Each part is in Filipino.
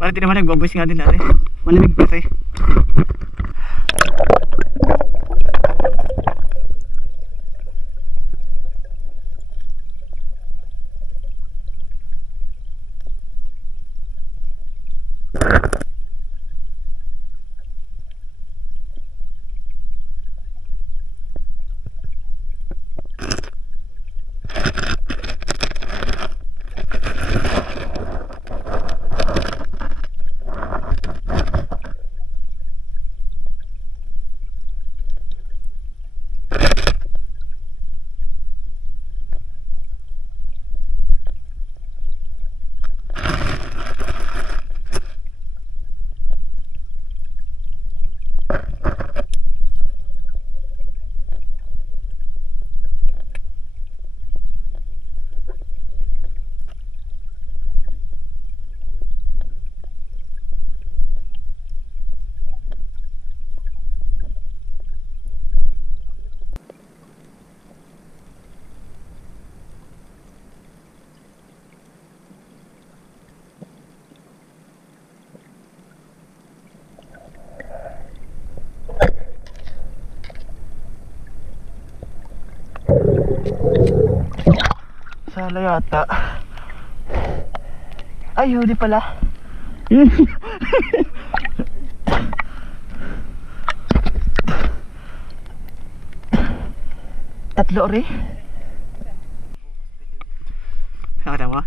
Parang di naman nagbaboys nga din natin. Malamig pa eh. Sala yata. Ay, huli pala. Tatlo rin. Nakita mo?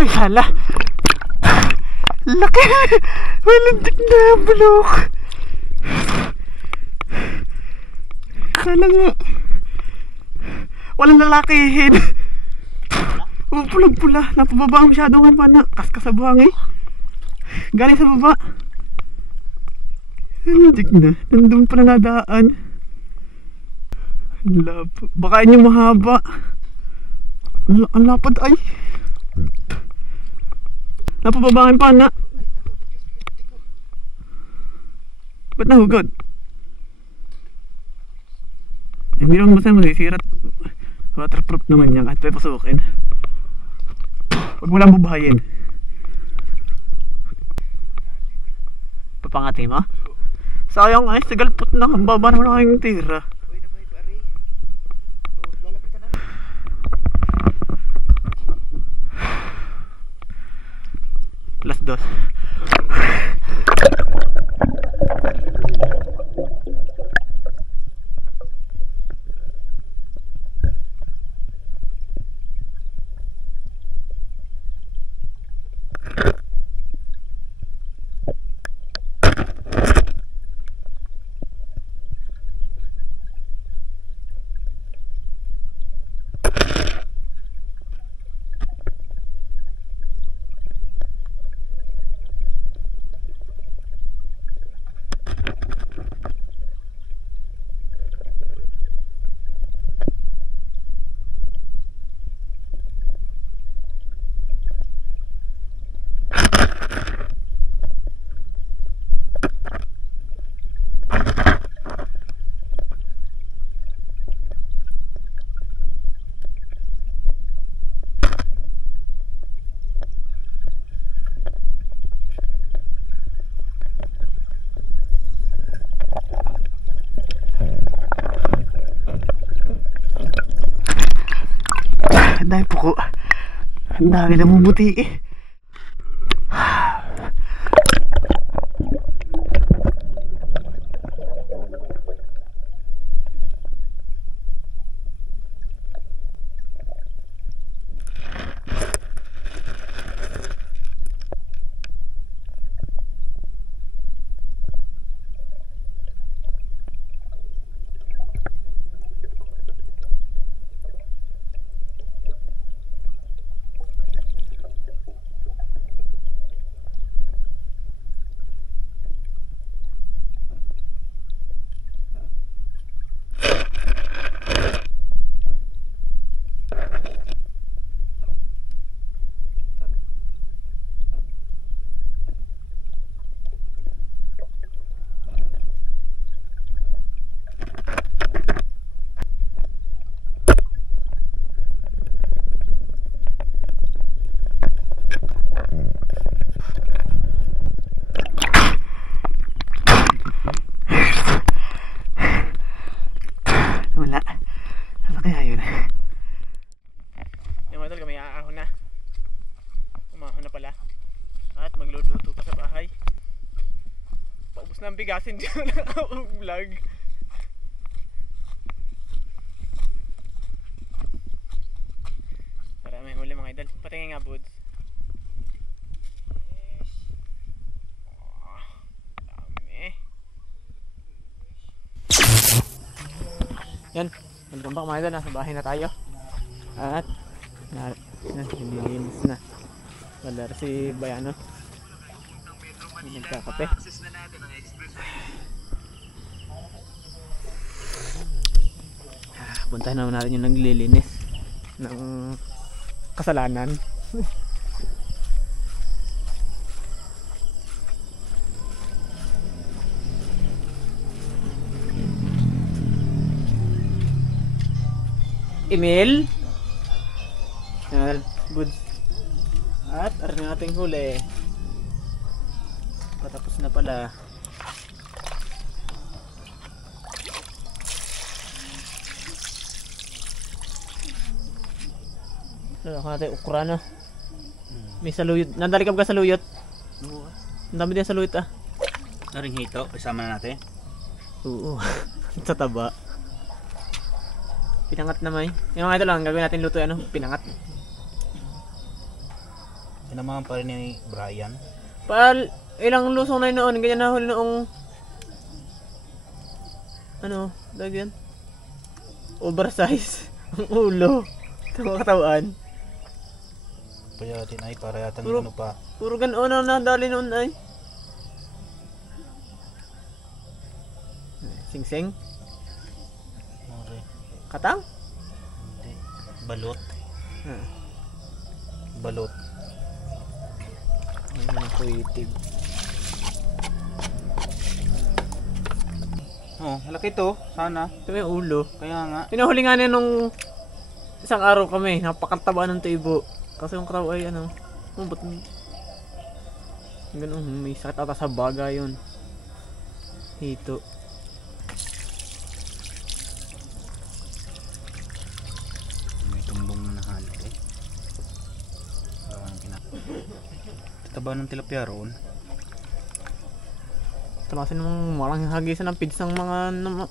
Ay, hala. Laki. Walandik na bulok. Kala nga walang lalakihin. Pulag-pula. Napababa ang masyadong pa na. Kaskas sa buhangin. Galing sa baba. Walandik na. Nandun pa na nadaan. Baka yun yung mahaba. Ang lapad ay. Napababangin pa na. Ba't nahugod? Hindi naman basta masisirat. Waterproof naman yan kahit pasukin. Huwag mo lang bubahayin. Papangati mo? Sayang ay, sigalpot na. Ang baba naman ang aking tira. Las dos. Dahil po ko, ang dami na bumuti eh. bigasin dito na vlog. Tara, may huli mga idol. Patingin nga, Buds. Dami. Yan, welcome back mga idol. Nasa bahay na tayo. At nililinis na. Wala si Bayano. Nagkakape. Puntahan naman natin yung naglilinis ng kasalanan. Emil. Yan, good. At aring ating huli. Patapos na pala. Lalo ka natin ukra na. May saluyot. Nandalikab ka saluyot? Oo. Ang dami din saluyot ah. Naring hito, isama na natin. Oo. Sa taba. Pinangat naman. Yung mga ito lang, gagawin natin luto ano, pinangat. Sinamahan pa rin ni Brian. Ilang lusong na yun noon, ganyan na huli noong ano, lagyan oversize ang ulo sa mga katawan. Kaya natin ay para yata Puro- ano pa. Puro ganoon na nadali noon ay. Sing-sing? Mare, Katang? hindi. Balot. Ah, Balot. ano na kuitig. Oh, malaki to. Sana. Ito yung ulo. Kaya nga. Pinahuli nga niya nung isang araw kami, napakataba ng tibo. Kasi yung kraw ay ano, ba't ganun, may sakit ata sa baga yun. Hito. May tumbong na halit eh. Tataba ng tilapia roon. Talasin mong malang hagisan ng pids ng mga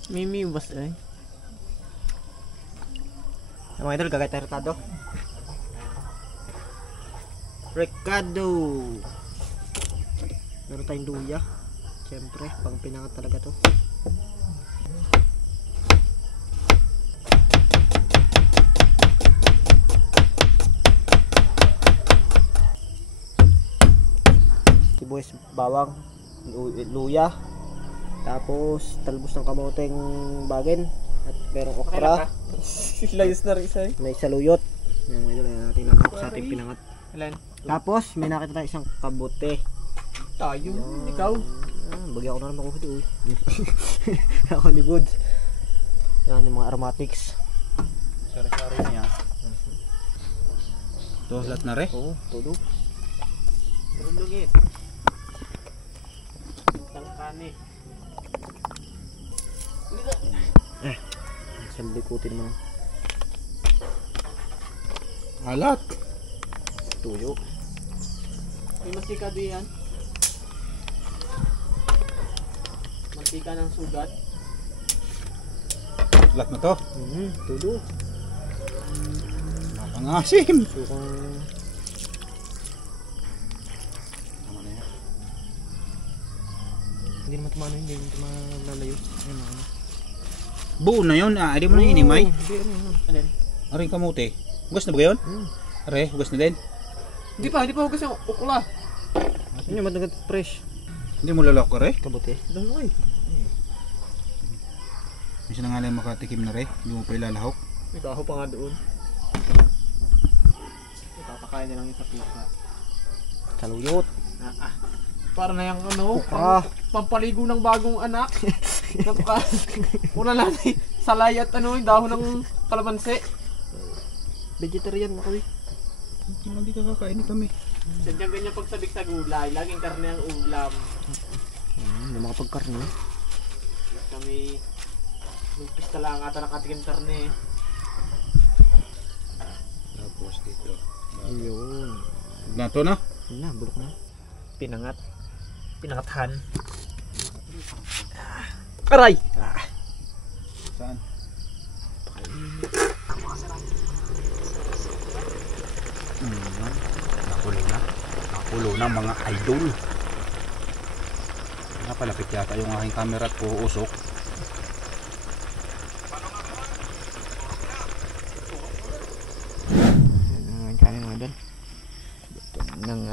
mimiwas eh. Mga idol, gagay tayo Ricardo. Ricardo! Meron tayong luya. Siyempre, pang pinangat talaga to. Sibuyas, bawang, luya. Tapos, talbos ng kamoteng bagin. At merong okra. Layos na rin isa eh. May saluyot. Yan mga idol, ayan natin lang sa ating pinangat. Alan? Tapos, may nakita tayo isang kabote. Tayo, ikaw. Bagyan ko na naman ako doon. Ako ni Buds. Yan yung mga aromatics. Sari-sari niya. Ito, lahat na rin. Oo, todo. Rulungit. Tangkani. Isang likutin mo. Alat. Tuyo. May masika diyan. Masika ng sugat. Lahat na to. Todo. Napangasim. Sukang... Tama na yan. Hindi naman tumano, hindi naman tumalalayo. Ayun mga. Buo na yun. Hindi mo na inimay. Hindi, ano. Alan? Aring kamote. Hugas na ba yun? Are, hugas na din. Hindi pa hugas yung ukla. Ano yung madagat fresh? Hindi mo lalak ka re? Kabote. Daloy. Minsan na nga lang makatikim na re. Hindi mo pa ilalahok. May baho pa nga doon. Ipapakain niya lang yung sa pusa. Saluyot. Para na yung ano, Ukra. pampaligo ng bagong anak. Una natin, salay at ano, yung dahon ng kalamansi. Vegetarian mo kami. Hindi ka kakain kami. Sadyang ganyan pagsabik sa gulay, laging karne ang ulam. Yung mga pagkarne. Kami, lumpis ka lang ata nakatikim karne. Tapos dito. Ayun. Na to na. Yun na, bulok na. Pinangathan. Aray! Saan? Nakulo na. Nakulo na mga idol. Napalapit yata yung aking camera at puusok. Kaya nga doon. Ito nang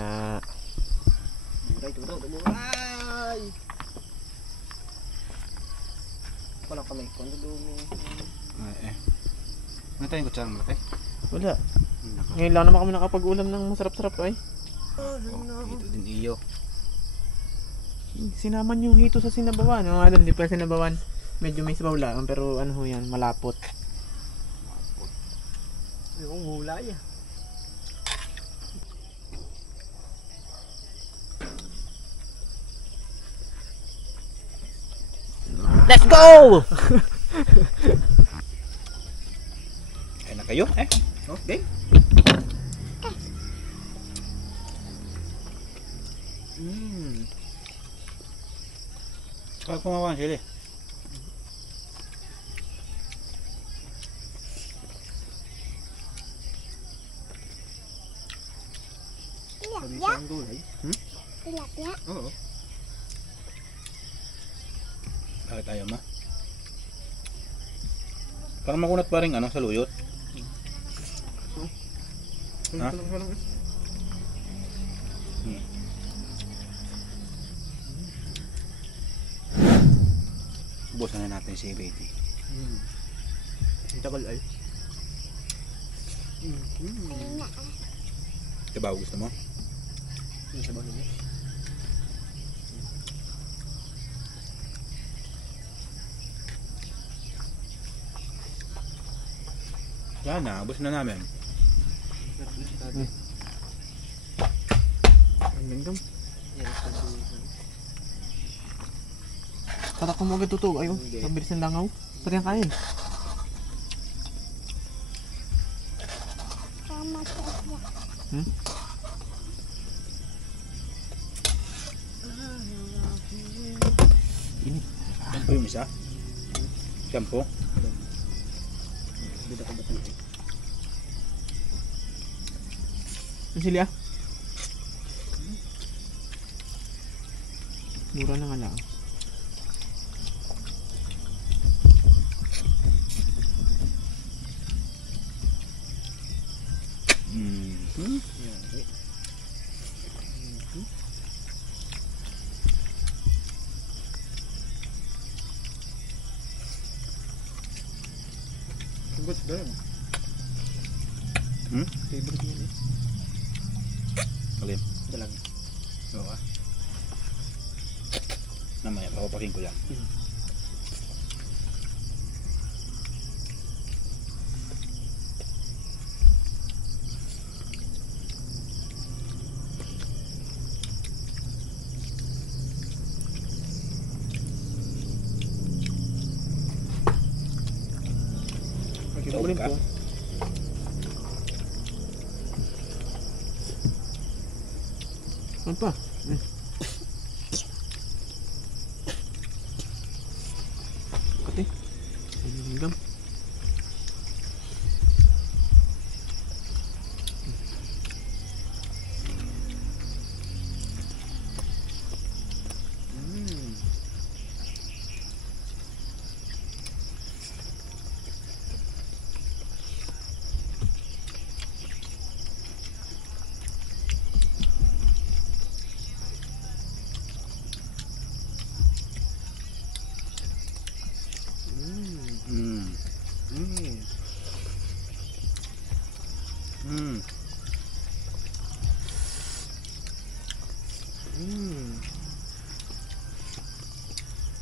Tuburay! Wala kami. Kung dumi. Ano tayong kutsarang malaki? Wala. Ngayon lang naman kami nakapag-ulam ng masarap-sarap ay. Ito din iyo. Sinaman yung hito sa sinabawan. Ano nga doon, di pa sinabawan. Medyo may sabaw lang, pero ano ho yan, malapot. Yung hula yan. Let's go! Kaya na kayo eh. Okay. Kaya kumawa ang sili. Tilapia? Tilapia? Oo. Bakit ayaw mo? Parang makunat pa rin ano, sa luyot. Ha? Ubusan na natin si Betty. Ang tagal ay. Ayun na. Diba gusto mo? Ang sabaw nila. Yan na, ubos na namin. Ang langgam. Tatak mo agad tutog. Ayaw, pabilis ng langaw. Pati ang kain. Tama sa isla. Siyampo yung isa? Siyampo? Ang sili ah. Mura na nga lang. Good ba yun? Favorite yun eh. Alin? Dalag. Oo ah. Namaya, papapaking ko lang. Kukunin ko. Ano pa? Kati. Langgam.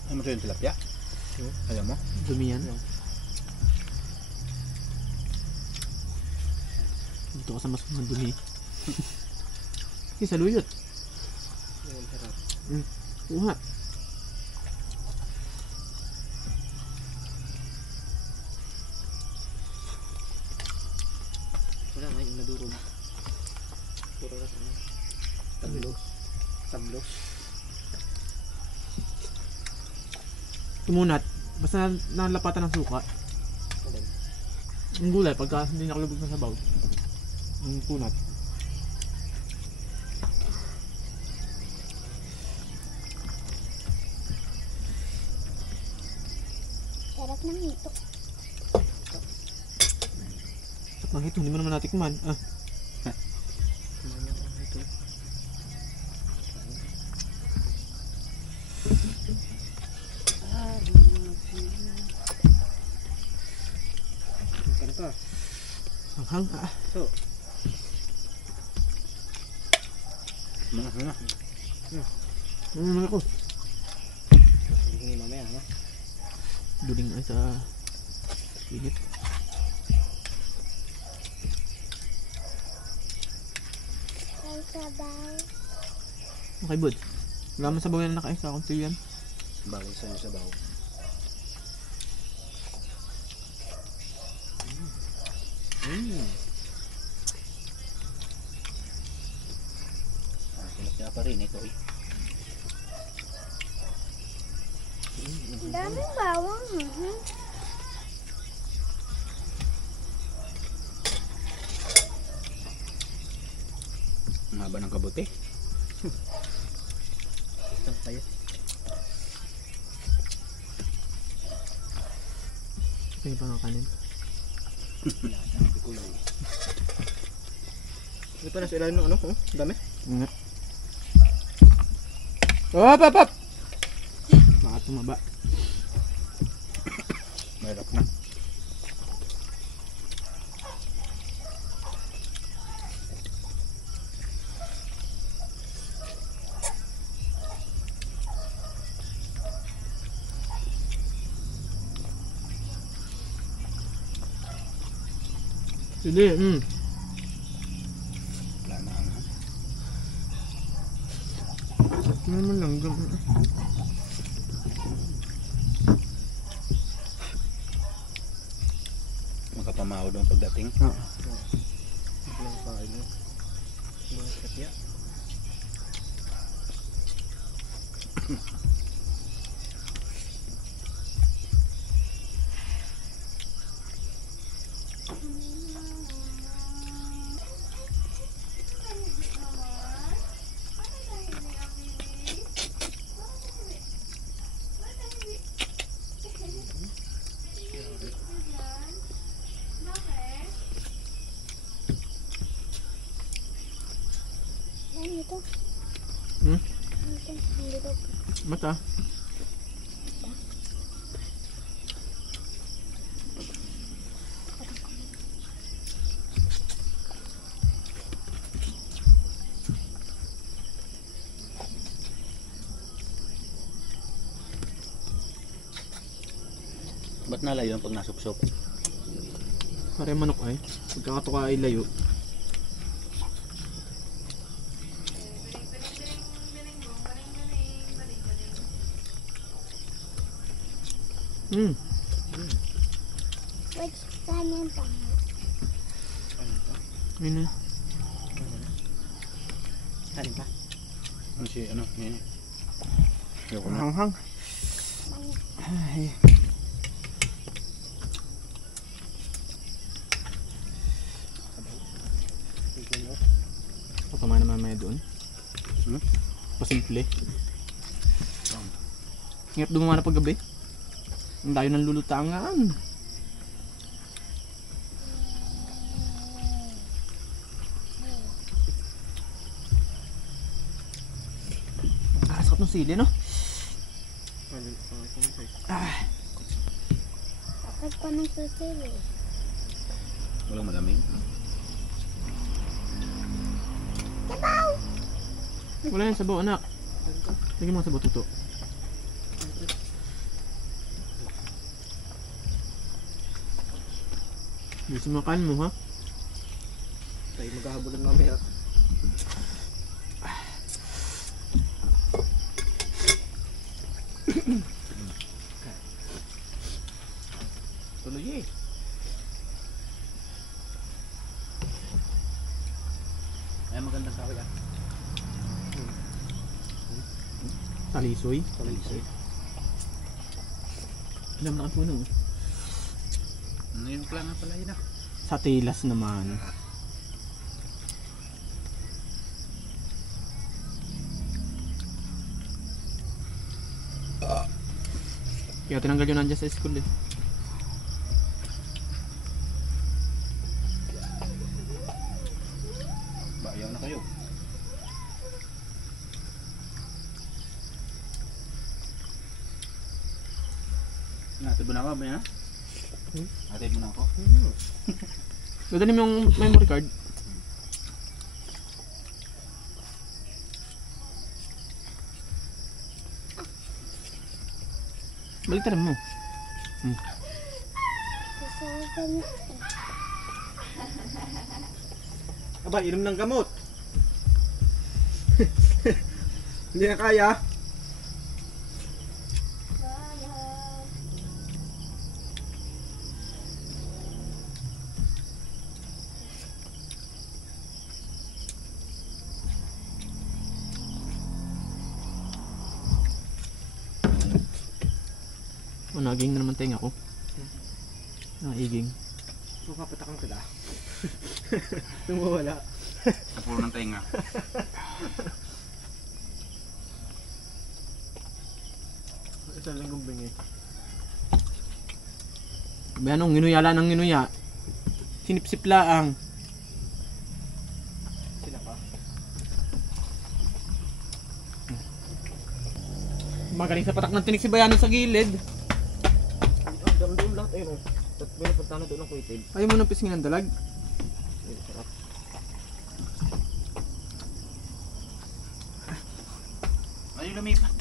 Ano mo ito yung tilapia? Ayaw mo? Dumi yan. Dito ka sa mas mga dumi. Sa luyot. Uha. Wala nga yung nadurog. Puro ka sana. Tablo. Tablo. Tumunat. Basta nalapatan ng suka. Yung gulay, pagka hindi nakalubog sa sabaw. Yung kunat. Sarap ng hito. Sarap ng hito, hindi mo naman natikman. Ah. Hanghang ah. So, Mahal na. Ano naman ako? hindi mamaya, ha? Duling ay sa init. May sabaw. Okay, bud. Wala man sabaw yan na nakaisa kung siya yan. Bagay sa sabaw. Kaya pa rin ito eh. Ang daming bawang. Ang haba ng kabuti. Saan tayo? Ito yung pangakanin. Sabi ko yun. Hindi pa nasa ilalim ng ano? Oh, dami. Nga. Hop! Baka tumaba. Mahirap na. Hindi, Wala na ang Ano naman lang. makapamahod ang pagdating. Ah. Ang kain mo. Mga katya. Ano ito? Hmm? Ano ito? Hindi ko. Mata. Ba't nalayo ang pag nasupsop? Pare manok ay. Pagkakatuka ay layo. Wait, saan yan pa? Ayun na. Kain pa. Ano si ano? Yan. Ayoko na. Hanghang. Ay. Patama naman may doon. Hmm? Pasimple. Ngayap dumama na paggabi. Ang dayo ng lulutangan. Sakit ng sili, no? Bakit pa ng susili? Walang malamig. Sabaw! Wala yan sabaw, anak. Lagyan mo ang sabaw, tuto. Hindi sumakan mo, ha? Tayo maghahabulan mamaya. Tuloy eh. Ay magandang kahoy ah. Talisoy. Tuloy. Alam na puno. Ano yung plan na pala yun ah? Sa tilas naman. Kaya tinanggal yun nandiyan sa school eh. Bayaw na kayo. Natid mo na ako ba yan? Natid mo na ako? Dadali mo yung memory card. Baliktaran mo. Gusto ko ganito. Aba, inom ng gamot. Hindi na kaya. Oh, naging na naman tenga ko. Naiging. So, kapatakang kita. Tumawala. Kapuro ng tenga. Isang lang gumbing eh. Ba anong ginuyala ng ginuya? Sinipsip laang. Sila pa. Magaling sa patak ng tinik si Bayano sa gilid. Doon lahat ayun oh. May napunta na doon ang kuitil. Ayaw mo nang pisngin ng dalag? Ay, sarap. Ayaw lumipat.